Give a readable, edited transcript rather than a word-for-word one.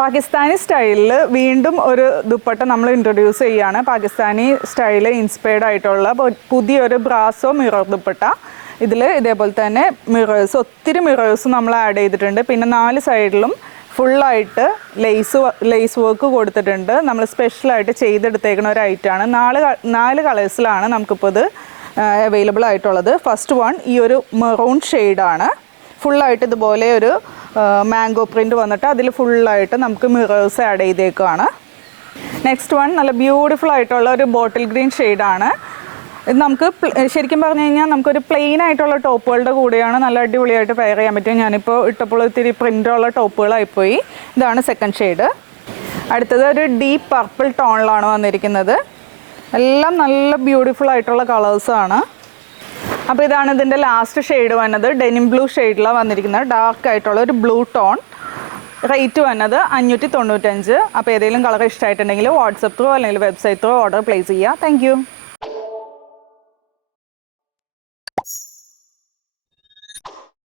പാകിസ്ഥാനി സ്റ്റൈലിൽ വീണ്ടും ഒരു ദുപ്പട്ട നമ്മൾ ഇൻട്രൊഡ്യൂസ് ചെയ്യുകയാണ്. പാകിസ്ഥാനി സ്റ്റൈലിൽ ഇൻസ്പയർഡ് ആയിട്ടുള്ള പുതിയൊരു ബ്രാസോ മിറർ ദുപ്പട്ട. ഇതിൽ ഇതേപോലെ തന്നെ മിറേഴ്സ്, ഒത്തിരി മിറേഴ്സ് നമ്മൾ ആഡ് ചെയ്തിട്ടുണ്ട്. പിന്നെ 4 സൈഡിലും ഫുള്ളായിട്ട് ലേസ് വർക്ക് കൊടുത്തിട്ടുണ്ട്. നമ്മൾ സ്പെഷ്യലായിട്ട് ചെയ്തെടുത്തേക്കുന്ന ഒരു ഐറ്റമാണ്. 4 കളേഴ്സിലാണ് നമുക്കിപ്പോൾ ഇത് അവൈലബിൾ ആയിട്ടുള്ളത്. ഫസ്റ്റ് വൺ ഈ ഒരു മെറൂൺ ഷെയ്ഡാണ്. ഫുള്ളായിട്ട് ഇതുപോലെ ഒരു മാംഗോ പ്രിൻ്റ് വന്നിട്ട് അതിൽ ഫുള്ളായിട്ട് നമുക്ക് മിറേഴ്സ് ആഡ് ചെയ്തേക്കുകയാണ്. നെക്സ്റ്റ് വൺ നല്ല ബ്യൂട്ടിഫുൾ ആയിട്ടുള്ള ഒരു ബോട്ടിൽ ഗ്രീൻ ഷെയ്ഡാണ്. ഇത് നമുക്ക് ശരിക്കും പറഞ്ഞു കഴിഞ്ഞാൽ നമുക്കൊരു പ്ലെയിൻ ആയിട്ടുള്ള ടോപ്പുകളുടെ കൂടെയാണ് നല്ല അടിപൊളിയായിട്ട് പെയർ ചെയ്യാൻ പറ്റും. ഞാനിപ്പോൾ ഇട്ടപ്പോൾ ഇത്തിരി പ്രിൻ്റുള്ള ടോപ്പുകളായിപ്പോയി. ഇതാണ് സെക്കൻഡ് ഷെയ്ഡ്. അടുത്തത് ഒരു ഡീപ്പ് പർപ്പിൾ ടോണിലാണ് വന്നിരിക്കുന്നത്. എല്ലാം നല്ല ബ്യൂട്ടിഫുൾ ആയിട്ടുള്ള കളേഴ്സാണ്. അപ്പോൾ ഇതാണ് ഇതിൻ്റെ ലാസ്റ്റ് ഷെയ്ഡ് വന്നത്. ഡെനിം ബ്ലൂ ഷെയ്ഡിലാണ് വന്നിരിക്കുന്നത്. ഡാർക്ക് ആയിട്ടുള്ള ഒരു ബ്ലൂ ടോൺ. റേറ്റ് വന്നത് 595. അപ്പോൾ ഏതെങ്കിലും കളർ ഇഷ്ടമായിട്ടുണ്ടെങ്കിൽ വാട്സപ്പ് ത്രൂ അല്ലെങ്കിൽ വെബ്സൈറ്റ് ത്രൂ ഓർഡർ പ്ലേസ് ചെയ്യുക. താങ്ക്